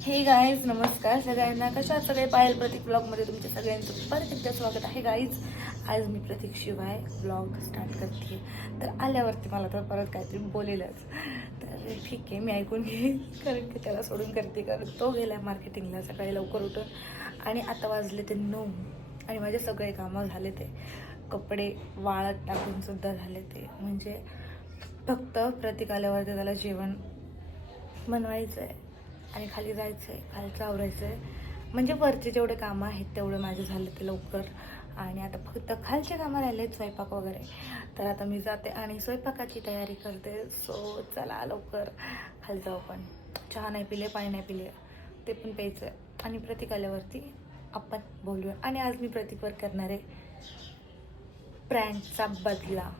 हे गाईज नमस्कार सगळ्यांना. कशा सगळे? पायल प्रतीक ब्लॉगमध्ये तुमच्या सगळ्यांचं परत एकदा स्वागत आहे गाईज आज मी प्रतीक शिवाय ब्लॉग स्टार्ट करते तर आल्यावरती मला तर परत काहीतरी बोलेलच. तर ठीक आहे मी ऐकून घेईन. कारण की त्याला सोडून करते कारण तो गेला मार्केटिंगला सकाळी लवकर उठून. आणि आता वाजले ते नऊ. आणि माझे सगळे कामं झाले ते. कपडे वाळत टाकूनसुद्धा झाले ते. म्हणजे फक्त प्रतीक आल्यावरती त्याला जेवण बनवायचं आहे आणि खाली जायचं आहे खालचं आवरायचं आहे म्हणजे वरचे जेवढे कामं आहेत तेवढे माझे झाले ते लवकर. आणि आता फक्त खालचे कामं राहिले आहेत स्वयंपाक वगैरे. तर आता मी जाते आणि स्वयंपाकाची तयारी करते. सो चला लवकर. खाली जाऊ पण चहा नाही पिले पाणी नाही पिले. ते पण प्यायचं आहे आणि प्रतीक आल्यावरती आपण बोलूया. आणि आज मी प्रतीकवर करणार आहे प्रँकचा बदला.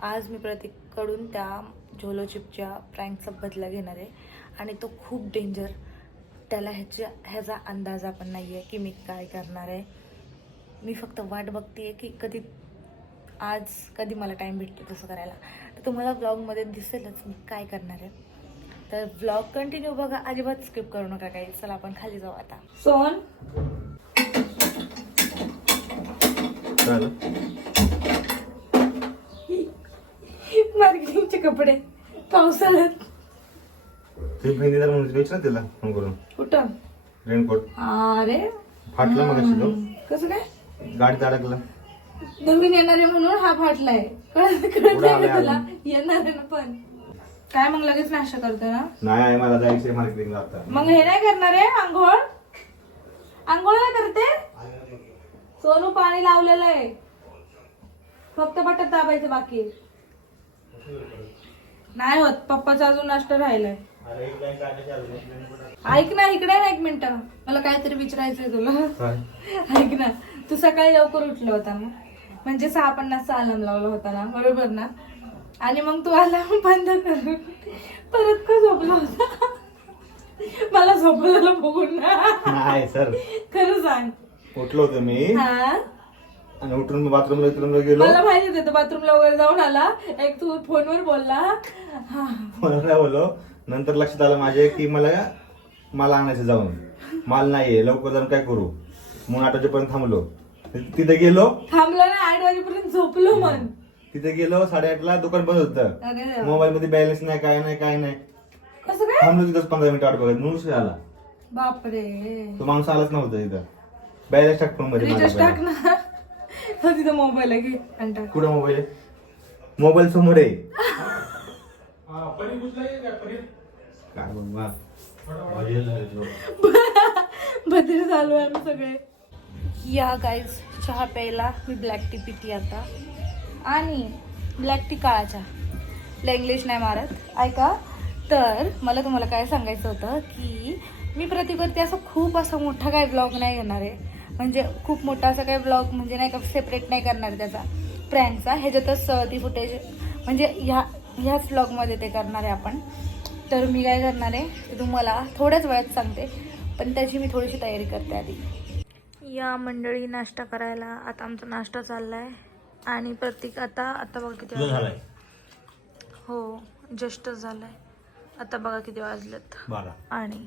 आज मी प्रतीककडून त्या झोलो चिपच्या प्रँकचा बदला घेणार. आहे आणि तो खूप डेंजर त्याला ह्याच्या ह्याचा अंदाजा पण नाही आहे की मी काय करणार आहे. मी फक्त वाट बघते आहे की कधी आज कधी मला टाईम भेटतो तसं करायला. तर तुम्हाला ब्लॉगमध्ये दिसेलच मी काय करणार आहे. तर ब्लॉग कंटिन्यू बघा अजिबात स्किप करू नका काही. चला आपण खाली जाऊ आता. सोन? मार्केटिंगचे कपडे. पावसाळ्यात. ते बहिणीला म्हणून विचार ना तिला फोन करून. कुठं? रेनकोट. अरे. फाटलं मग तो. कसं काय? गाडीत अडकलं. नवीन येणारे म्हणून हा फाटलाय. कळत कळत का तुला. येणार आहे ना पण. काय मग लगेच नाश्ता करतो ना? नाही आहे मला जायचंय मार्केटिंगला आता. मग हे नाही करणार आहे आंघोळ? आंघोळ नाही करते? सोनू पाणी लावलेलं आहे. फक्त बटत दाबायचं बाकी. नाही होत. पप्पाचा अजून नाश्ता राहिलाय. ऐक ना इकडे ना एक मिनिट. मला काहीतरी विचारायचंय तुला? ऐक ना तू सकाळी लवकर उठला होता ना? म्हणजे सहा पन्नासचा अलार्म लावला होता ना बरोबर ना? आणि मग तू अलार्म बंद करून परत का झोपला होता? मला झोपलेलं बघून ना. सर. खरं सांग. उठलो होतो मी. हा? आणि उठून बाथरूमला बाथरूमला गेलो. मला माहिती होतं बाथरूमला वगैरे जाऊन आला. एक तू फोनवर बोलला. हा. काय बोललो. नंतर लक्षात आलं माझ्या की मला मला आणायचं जाऊन. माल नाहीये लवकर जाऊन काय करू? म्हणून आठ वाजेपर्यंत थांबलो. तिथे गेलो. थांबलो ना आठ वाजेपर्यंत झोपलो मन. तिथे गेलो साडेआठला दुकान बंद होतं. मोबाईल मध्ये बॅलन्स नाही काय नाही काय नाही. कसं काय? थांबलो तिथं पंधरा मिनिट वाट बघत. म्हणून आला. बापरे. तो माणूस आलाच नव्हता तिथं बॅलन्स टाक फोनमध्ये रिचार्ज माझ्या टाक ना. तिथं मोबाईल आहे टाक. कुठं मोबाईल आहे? मोबाईल समोर आहे. काय भद्र चालू आहे आम्ही सगळे. या गाईज चहा प्यायला मी ब्लॅक टी पिती आता. आणि ब्लॅक टी काळा चहा इंग्लिश नाही मारत. ऐका. तर मला तुम्हाला काय सांगायचं होतं की मी प्रतिवरती असं खूप असा मोठा काय ब्लॉग नाही घेणार आहे. म्हणजे खूप मोठा असा काही ब्लॉग म्हणजे नाही का सेपरेट नाही करणार त्याचा. प्रँकचा ह्याच्यातच ती फुटेज म्हणजे ह्या ह्याच ब्लॉगमध्ये ते करणार आहे आपण. तर मी काय करणार आहे ते तुम्हाला थोड्याच वेळात सांगते पण त्याची मी थोडीशी तयारी करते आधी. या मंडळी नाश्ता करायला आता आमचा नाश्ता चाललाय आणि प्रत्येक आता आता बघा किती वाजले हो जस्टच झालाय. आता बघा किती वाजलेत. आणि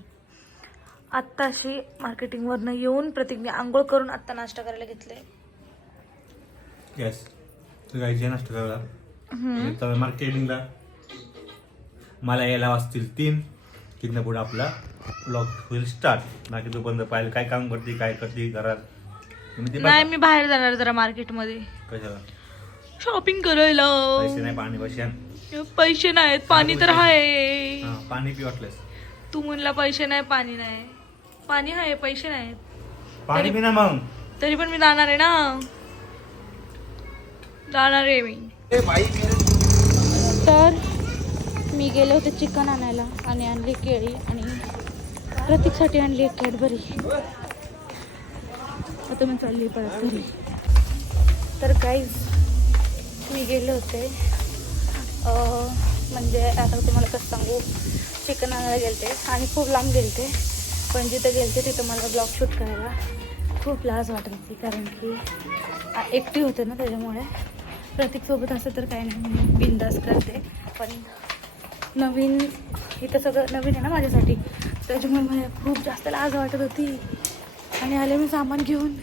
आत्ताशी मार्केटिंगवरनं येऊन प्रतीकने आंघोळ करून आत्ता नाश्ता करायला घेतले येस तू गायचे नसतं कळला तर मार्केटिंगला? मला यायला वाजतील तीन. तिथनं पुढे आपला ब्लॉग होईल स्टार्ट बाकी तोपर्यंत पाहिलं काय काम करते काय करते घरात? मी ते नाही बघा. मी बाहेर जाणार जरा मार्केटमध्ये. कशाला? शॉपिंग करायला. पैसे नाही पाणी पैसे. पैसे नाहीत पाणी तर आहे. हा पाणी पी वाटलंस. तू म्हणला पैसे नाही पाणी नाही. पाणी आहे पैसे नाहीत. पाणी पी ना मग. तरी पण मी जाणार आहे ना? जाणार आहे मी. तर मी गेले होते चिकन आणायला आणि आणली केळी आणि प्रतीकसाठी आणली एक कॅडबरी. आता मी चालली परत घरी. तर काहीच मी गेले होते. म्हणजे आता तुम्हाला कसं सांगू? चिकन आणायला गेलते आणि खूप लांब गेलते. पण जिथं गेलते तिथं मला ब्लॉग शूट करायला खूप लाज वाटत होती कारण की एकटी होते ना त्याच्यामुळे. प्रतीकसोबत असं तर काही नाही बिंदास करते. पण नवीन इथं सगळं नवीन आहे ना माझ्यासाठी. त्याच्यामुळे मला खूप जास्त लाज वाटत होती. आणि आले मी सामान घेऊन.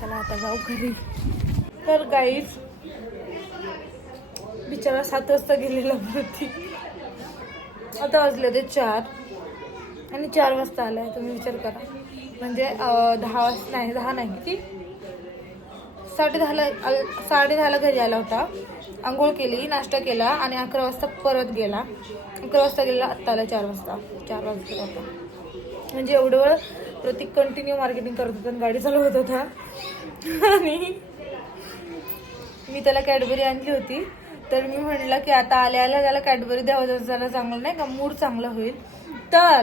चला आता जाऊ घरी. तर गाईज बिचारा सात वाजता गेलेला होती आता वाजले होते चार. आणि चार वाजता आलाय तुम्ही विचार करा. म्हणजे दहा वाजता नाही दहा नाही किती? साडे दहाला साडे दहाला घरी आला होता. आंघोळ केली नाश्ता केला आणि अकरा वाजता परत गेला. अकरा वाजता गेला आत्ता आला चार वाजता. चार वाजता आता. म्हणजे एवढं वेळ प्रतीक कंटिन्यू मार्केटिंग करत होता आणि गाडी चालवत होता. आणि मी त्याला कॅडबरी आणली होती. तर मी म्हणलं की आता आल्या आल्या त्याला कॅडबरी द्यावं जरा चांगलं नाही का मूड चांगला होईल. तर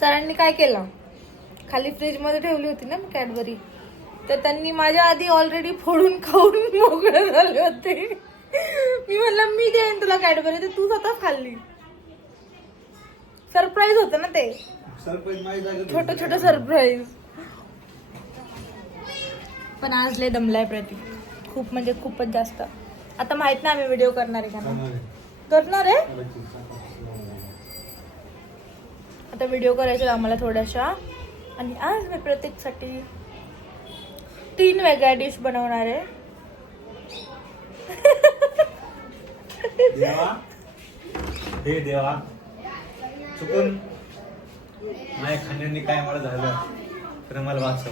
सरांनी काय केलं? खाली फ्रीजमध्ये ठेवली होती ना मी कॅडबरी तर त्यांनी माझ्या आधी ऑलरेडी फोडून खाऊन मोकळे झाले होते. मी म्हणलं मी देईन तुला कॅडबरी तर तू स्वतः खाल्ली. सरप्राईज होतं ना ते. छोटं छोटं सरप्राईज पण आज लय दमलाय प्रतीक खूप म्हणजे खूपच जास्त. आता माहीत नाही आम्ही व्हिडिओ करणार आहे का करणार आहे. आता व्हिडिओ करायचे आम्हाला थोड्याशा. आणि आज मी प्रत्येकसाठी तीन वेगळ्या डिश बनवणार आहे. देवा. हे देवा. चुकून माझ्या खाण्याने काय मला झालं तर मला वाचव.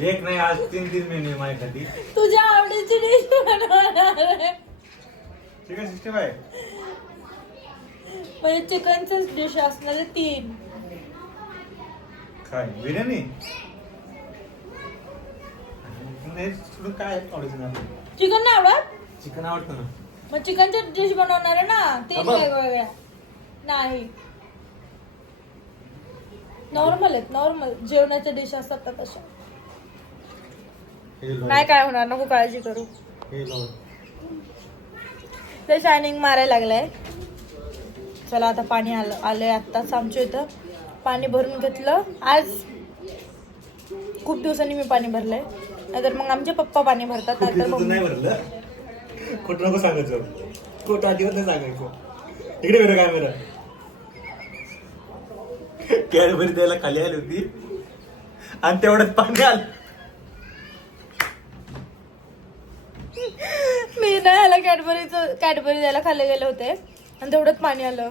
एक नाही आज तीन तीन मेन्यू माझ्यासाठी. तुझ्या आवडीची डिश बनवणार आहे. चिकन सिस्टम आहे म्हणजे चिकनच डिश असणार आहे तीन. काय? बिर्याणी नाही, सोडून काय आवडायचं ना चिकन नाही आवडत? चिकन आवडतं ना. मग चिकनच्या डिश बनवणार आहे ना तीन अबा. वेगवेगळ्या. नाही. नॉर्मल आहेत नॉर्मल जेवणाच्या डिश असतात त्या तशा. हे नाही काय होणार नको काळजी करू. हे. ते शायनिंग मारायला लागलाय. चला आता पाणी आलं आलंय आत्ताच आमच्या इथं. पाणी भरून घेतलं. आज खूप दिवसांनी मी पाणी भरलंय. नाहीतर मग आमचे पप्पा पाणी भरतात नाहीतर नाही मम्मी भरलं? खोटं नको सांगायचं. खोटं अजिबात नाही सांगायचं. इकडे बरं काय बरं कॅडबरी द्यायला खाली आली होती. आणि तेवढ्यात पाणी आलं. मी ना ह्याला कॅडबरीचं कॅडबरी द्यायला खाली गेले होते. आणि तेवढंच पाणी आलं.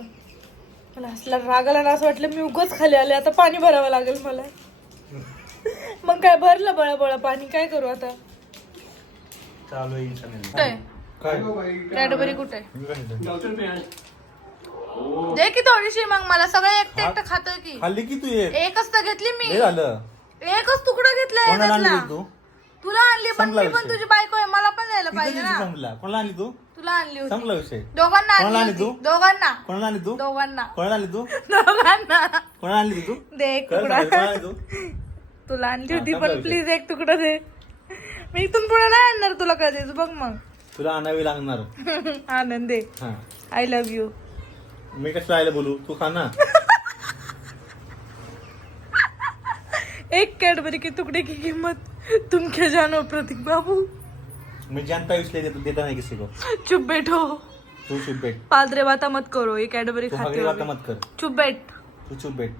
मला असला राग आला ना असं वाटलं मी उगच खाली आले. आता पाणी भरावं लागेल मला. मग काय भरलं बळ बळ पाणी काय करू आता? चालू आहे इंटरनेट कुठे काय? कॅडबरी कुठे? दे की थोडीशी मग मला सगळं एकटं एकटं खातोय की. खाल्ली की तू ये एकच तर घेतली मी. हे झालं. एकच तुकडा घेतलाय कोणाला आणली त्यातला. तू? तुला आणली पण संपला मी पण विषय. तुझी बायको आहे मला पण द्यायला तिथं पाहिजे दिवशी ना. संपला. कोणाला आणली तू? तुला आणली होती. संपला विषय. दोघांना कोणाला आणली आणली होती. तू? दोघांना. कोणाला आणली तू? दोघांना. कोणाला आणली तू? दोघांना. कोणाला आणली तू दे एक तुकडा. आणली तू? तुला आणली हा, होती पण विषय. प्लीज एक तुकडा दे. मी इथून पुढे नाही आणणार तुला कधीच बघ मग. तुला आणावी लागणार. आनंद दे. हा. आय लव्ह यू मी कसं राहिलं बोलू? तू खा ना. एक कॅडबरी की टुकड़े की कीमत? तुम क्या जानो प्रतीक बाबू. मैं जानता हूँ इसलिए देता, देता नहीं किसी को। चुप बैठो। तू चुप बैठ। पादरे बाता मत करो ये कैडबरी खाते हो बात मत कर। चुप बैठ। तू चुप बैठ।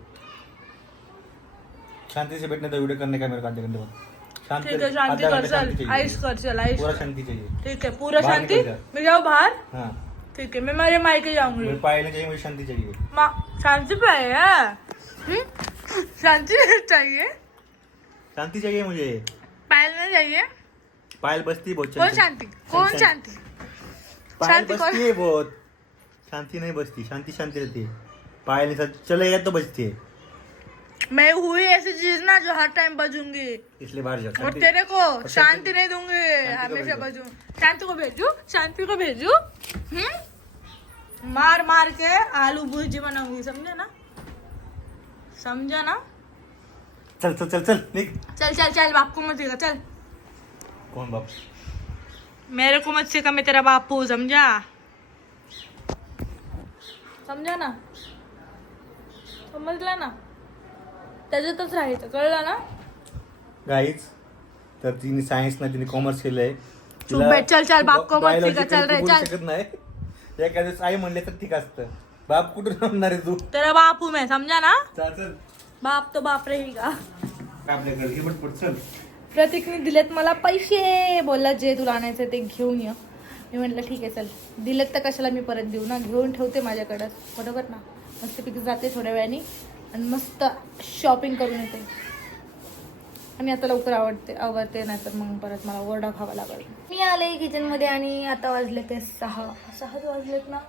शांति से बैठने तो वीडियो करने का मेरे को करने बाद। शांति ठीक है शांति कर चल आइस कर चल आइस पूरा शांति चाहिए। ठीक है पूरा शांति? मैं जाऊँ बाहर? हाँ। ठीक है मैं मेरे मायके जाऊँगी। मेरे पाए चाहिए मुझे शांति चाहिए। माँ शांति पे है? हम्म? शांति चाहिए? शांति चाहिए मुझे। पायल नहीं चाहिए? पायल बसती बहुत कौन शांति। कौन शांति। पायल शांति बसती है बहुत शांति नहीं बसती शांति शांति रहती है। पायल के साथ चलेगा तो बचती है। मैं हुई ऐसी चीज़ ना जो हर टाइम बजूँगी। इसलिए बाहर जा और तेरे को शांति- नहीं दूँगी हमेशा बजू। शांति को भेजू? शांति को भेजू? हम्म? मार मार के आलू भुर्जी बनाऊँगी समझा ना? समझा ना? चल चल चल चल चल चल चल बाप को मत सिखा चल। कौन बाप? मेरे को मत सिखा मैं तेरा बापू समझा? समझा ना? समजला ना? त्याच्यातच राहायचं कळलं ना? गाईज तर तिने सायन्स ना तिने कॉमर्स केलंय. चुप बैठ, चल, चल, बाप को मत biology सिखा, चल रे, बोलू चल. शकत नाही. एखाद्या दिवस आई म्हणले तर ठीक असतं. बाप कुठून आणणार आहे तू? तेरा बाप हूं मैं समझा ना? चल चल. बाप तो बाप रहेगा. आपल्याकडे घे पण पट चल. प्रतीकने दिलेत मला पैसे. बोलला जे तुला आणायचं ते घेऊन ये. मी म्हटलं ठीक आहे चल. दिलेत तर कशाला मी परत देऊ ना? घेऊन ठेवते माझ्याकडं. बरोबर ना? मस्तपैकी जाते थोड्या वेळाने. आणि मस्त शॉपिंग करून येते. आणि आता लवकर आवडते आवडते नाही तर मग परत मला ओरडा खावा लागेल. मी आले किचनमध्ये आणि आता वाजले ते सहा. सहाच वाजलेत ना.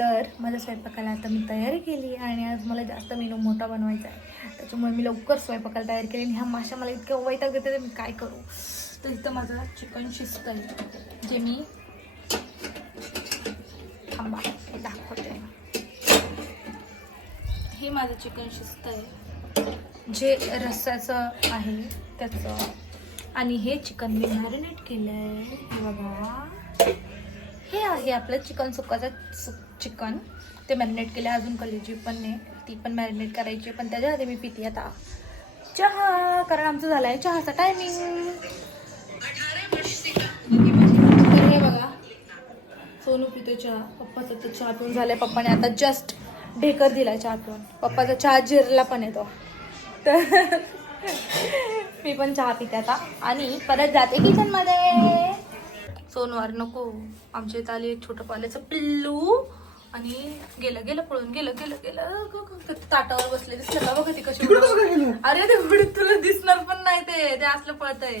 तर माझ्या स्वयंपाकाला आता मी तयारी केली आणि आज मला जास्त मेनू मोठा बनवायचा आहे. त्याच्यामुळे मी लवकर स्वयंपाकाला तयार केली आणि ह्या माशा मला इतक्या वैताग देते तर मी काय करू? तर इथं माझं चिकन शिस्त आहे जे मी थांबा दाखवते. हे माझं चिकन शिस्त आहे. जे रस्स्याचं आहे त्याचं. आणि हे चिकन मी मॅरिनेट केलं आहे बघा. हे आहे आपलं चिकन सुकाचं सु चिकन. ते मॅरिनेट केलं अजून कलेजी पण नाही ती पण मॅरिनेट करायची पण त्याच्या आधी मी पिते आता. चहा कारण आमचं झालं आहे चहाचा टायमिंग बघा. सोनू पितो चहा. पप्पाचा तर चहा पिऊन झालाय. पप्पाने आता जस्ट ढेकर दिला चहा पिऊन. पप्पाचा चहा जिरला पण येतो तर मी पण चहा पिते आता. आणि परत जाते किचनमध्ये सोनवार नको. आमच्या इथं आली एक छोटं पाल्याचं पिल्लू. आणि गेलं गेलं पळून गेलं गेलं गेलं ग- ग- ग- ताटावर बसले दिसलं का बघा ती कशी अरे ते उडीत तुला दिसणार पण नाही ते ते असलं पळतंय.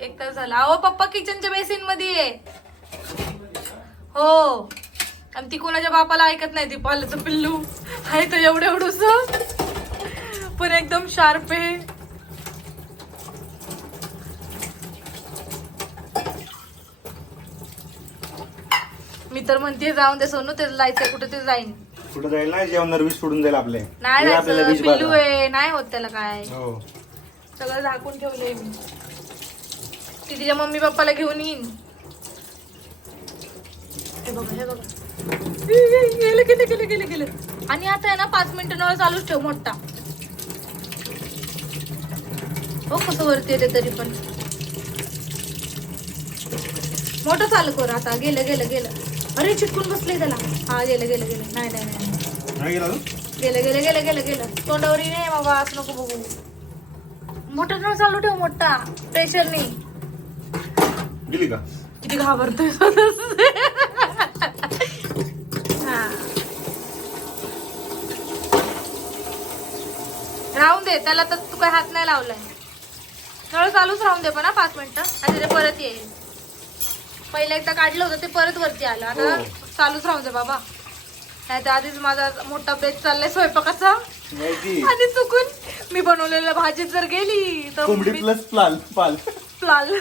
एक तास झाला. अहो पप्पा किचनच्या बेसिनमध्ये आहे. हो. आणि ती कोणाच्या बापाला ऐकत नाही ती पाल्याचं पिल्लू. आहे तर एवढं एवढूस. पण एकदम शार्प आहे. मी तर म्हणते जाऊन दे सोनू ते जायचंय कुठे ते जाईन. कुठं जाईल? ना जेवणार वीज सोडून जाईल आपले. नाही हे आपल्याला जायचं विष पिल्लू बाधा. आहे नाही होत त्याला काय. हो. सगळं झाकून ठेवलंय मी. ती तिच्या मम्मी पप्पाला घेऊन येईन. हे बघा हे बघा. गेलं गेलं गेलं गेलं गेलं. आणि आता आहे ना पाच मिनिटं नळ चालूच ठेव मोठा. हो कसं वरती येते तरी पण. मोठं चालू कर आता. गेलं गेलं गेलं. अरे चिटकून बसले त्याला. हा गेलं गेलं गेलं. नाही नाही नाही. गेला? गेलं गेलं गेलं गेलं गेलं. तोंडावरी नाही बाबा असं नको बघू. मोठा नळ चालू ठेव मोठा. प्रेशर नाही. गेली का? किती घाबरतोय हा. राहून दे त्याला तर तू काय हात नाही लावलाय. नळ चालूच राहून दे पण हा पाच मिनिटं. आणि ते परत येईल पहिलं एकदा काढलं होतं ते परत वरती आलं. आता हो. चालूच राहून दे बाबा. नाही तर आधीच माझा मोठा बेत चाललाय स्वयंपाकाचा. आणि चुकून मी बनवलेल्या भाजीत जर गेली तर कोंबडी मी प्लस पाल पाल. लाल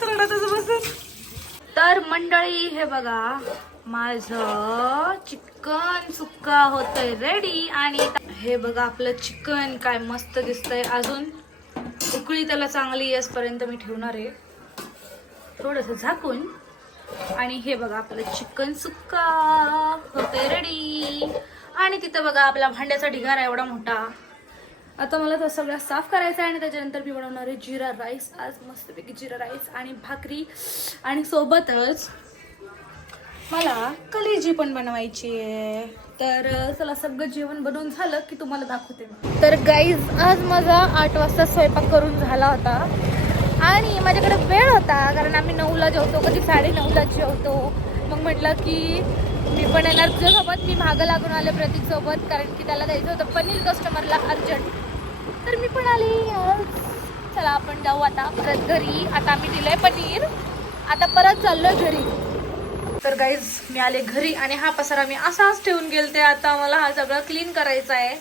तर रडतच बसून. तर मंडळी हे बघा माझ चिकन सुक्का होतंय रेडी आणि हे बघा आपलं चिकन काय मस्त दिसतंय. अजून उकळी त्याला चांगली येसपर्यंत मी ठेवणार आहे. थोडस झाकून. आणि हे बघा आपलं चिकन सुक्का. होते रेडी आणि तिथं बघा आपला भांड्याचा ढिगारा एवढा मोठा. आता मला तो सगळा साफ करायचा आहे आणि त्याच्यानंतर मी बनवणार आहे जिरा राईस. आज मस्तपैकी जिरा राईस आणि भाकरी. आणि सोबतच मला कलेजी पण बनवायची आहे. तर चला सगळं जेवण बनवून झालं की तुम्हाला दाखवते तर गाईज आज माझा आठ वाजता स्वयंपाक करून झाला होता. आणि माझ्याकडे वेळ होता कारण आम्ही नऊला जेवतो कधी साडे नऊला जेवतो. मग म्हटलं की मी पण येणार तुझ्यासोबत मी मागं लागून आले प्रतीकसोबत कारण की त्याला द्यायचं होतं पनीर कस्टमरला अर्जंट. तर मी पण आली. चला आपण जाऊ आता परत घरी. आता आम्ही दिलंय पनीर. आता परत चाललोय घरी. तर गाईज मी आले घरी आणि हा पसारा मी असाच ठेवून गेलते. आता मला हा सगळं क्लीन करायचा आहे.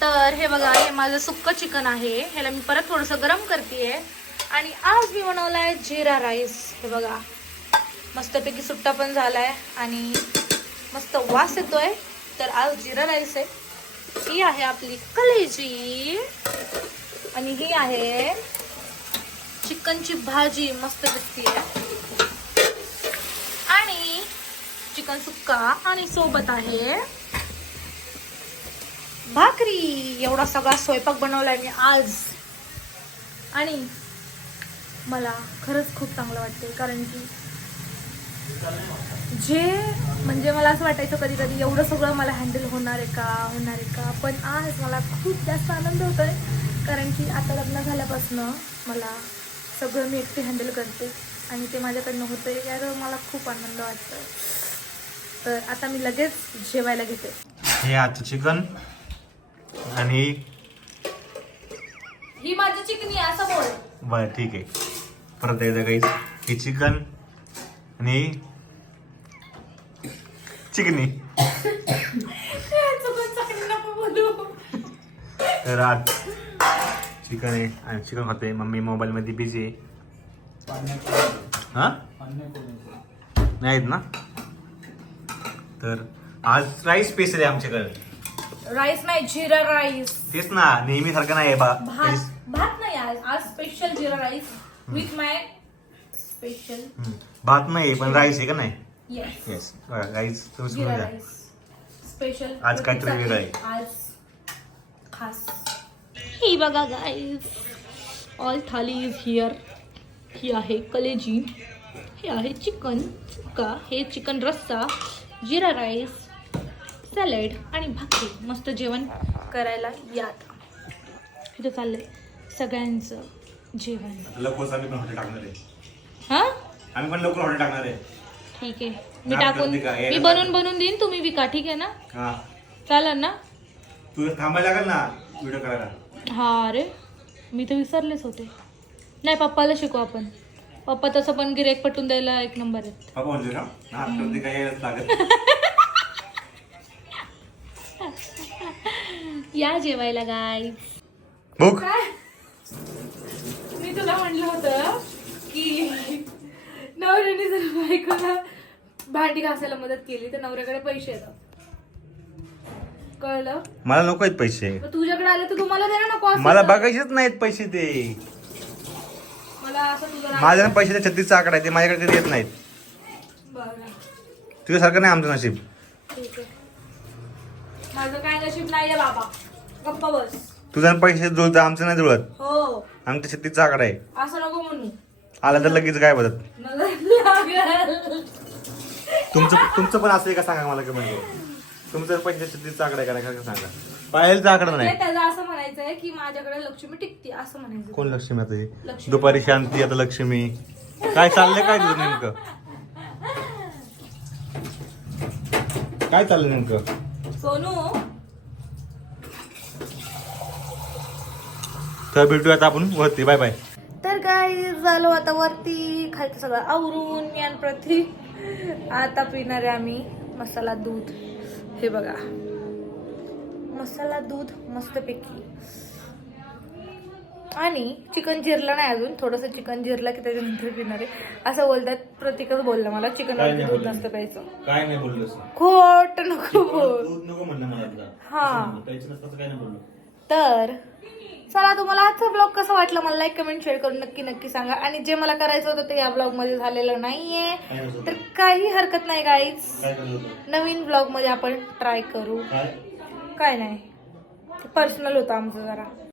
तर हे बघा हे माझं सुक्क चिकन आहे. ह्याला मी परत थोडंसं गरम करते आणि आज मी बनवला आहे जिरा राईस. हे बघा मस्तपैकी सुट्टा पण झालाय आणि मस्त वास येतोय. तर आज जिरा राईस आहे. ही आहे आपली कलेजी. आणि ही आहे चिकनची भाजी. मस्त दिसतीये. आणि चिकन सुक्का आणि सोबत आहे भाकरी. एवढा सगळा स्वयंपाक बनवलाय मी आज. आणि मला खरंच खूप चांगलं वाटते कारण की जे म्हणजे मला असं वाटायचं कधी कधी एवढं सगळं मला हँडल होणार आहे का होणार आहे का? पण आज मला खूप जास्त आनंद होतो आहे कारण की आता लग्न झाल्यापासनं मला सगळं मी एकटी हँडल करते. आणि ते माझ्याकडनं होतं आहे यावर मला खूप आनंद वाटतो तर आता मी लगेच जेवायला घेते. हे आजचं चिकन आणि ही माझी चिकनी असं बोल. बरं ठीक आहे. परत एकदा काही हे चिकन आणि चिकनी. तर आज चिकन आहे आणि चिकन खातोय. मम्मी मोबाईलमध्ये बिझी आहे. हां? नाहीत ना? तर आज राईस स्पेशल आहे आमच्याकडे. राईस नाही जिरा राईस तेच ना नेहमी सारखं नाही आहे बा. भात भात नाही. आज आज special jeera rice with my special. भात नाही पण राईस आहे का नाही? येस राईस तुम्ही जिरा राईस स्पेशल आज काहीतरी वेगळं आहे. आज खास. ही बघा guys all thali is here ही आहे कलेजी. हे आहे चिकन चुका हे चिकन रस्सा जिरा राईस सॅलड आणि भाकरी. मस्त जेवण करायला यात इथं चाललंय. सगळ्यांचं जेवण. लवकर आम्ही पण हॉटेल टाकणार आहे. हां? आम्ही पण लवकर हॉटेल टाकणार आहे. ठीक आहे. मी टाकून? हे मी. बनवून बनवून देईन तुम्ही विका ठीक आहे ना? हा. चालेल ना? तू थांबायला लागेल ना व्हिडिओ करायला? हा अरे मी तर विसरलेच होते. नाही पप्पाला शिकू आपण. पप्पा तसं पण गिरेक पटून द्यायला एक नंबर आहेत. बाबा म्हणले ना हा यायलाच लागत या जेवायला गाय काय? मी तुला म्हणलं होतं की नवऱ्याने जर बायकोला भांडी घासायला मदत केली तर नवऱ्याकडे पैसे येतात कळलं? मला नको आहेत पैसे. मग तुझ्याकडे आले तर तुम्हाला देणार नको मला. बघायचेच नाहीत पैसे ते. मला असं तुझं माझ्या पैशाच्या छत्तीसचा आकडा आहे ते माझ्याकडे कधी येत नाहीत. बरं. तुझ्यासारखं नाही आमचं नशीब. ठीक आहे. माझं काय नशीब नाहीये बाबा. गप्पा बस. तुझ्या पैसे जुळतं आमचं नाही जुळत. हो. आमच्या छत्तीसचा आकडा आहे असं नको म्हणू. आला तर लगेच काय नजर लागल तुमचं तुमचं पण असं आहे का? सांगा मला कमेंट करून. तुमचं पैसे छत्तीसचा आकडा आहे का नाही का सांगा पायलचा आकडा नाही त्याचं असं म्हणायचंय की माझ्याकडे लक्ष्मी टिकते असं म्हणायचं. कोण लक्ष्मी आता ही? लक्ष्मी. दुपारी शांती आता लक्ष्मी. काय चाललंय काय तुझं नेमकं? काय चाललंय नेमकं? सोनू तर भेटूया आता आपण. वरती. Bye bye. तर काय झालो आता वरती. खालचं सगळं आवरून मी आणि प्रतीक. आता पिणार आहे आम्ही मसाला दूध. हे बघा. मसाला दूध मस्तपैकी. आणि चिकन जिरलं नाही अजून. थोडंसं चिकन जिरलं की त्याच्यानंतर पिणार आहे. असं बोलतात. प्रतीकच बोललं मला. चिकन दूध बोलले. नसतं प्यायचं. काय नाही बोललोस खोट नको बोल. दूध नको म्हणलं मला तुला हा. बोललो. तर चला तुम्हाला आजचा ब्लॉग कसा वाटला मला लाईक कमेंट शेअर करून नक्की नक्की सांगा. आणि जे मला करायचं होतं ते या ब्लॉगमध्ये झालेलं नाहीये? तर काही हरकत नाही होतं? नवीन ब्लॉगमध्ये आपण ट्राय करू. काय? नाही. पर्सनल होतं आमचं जरा.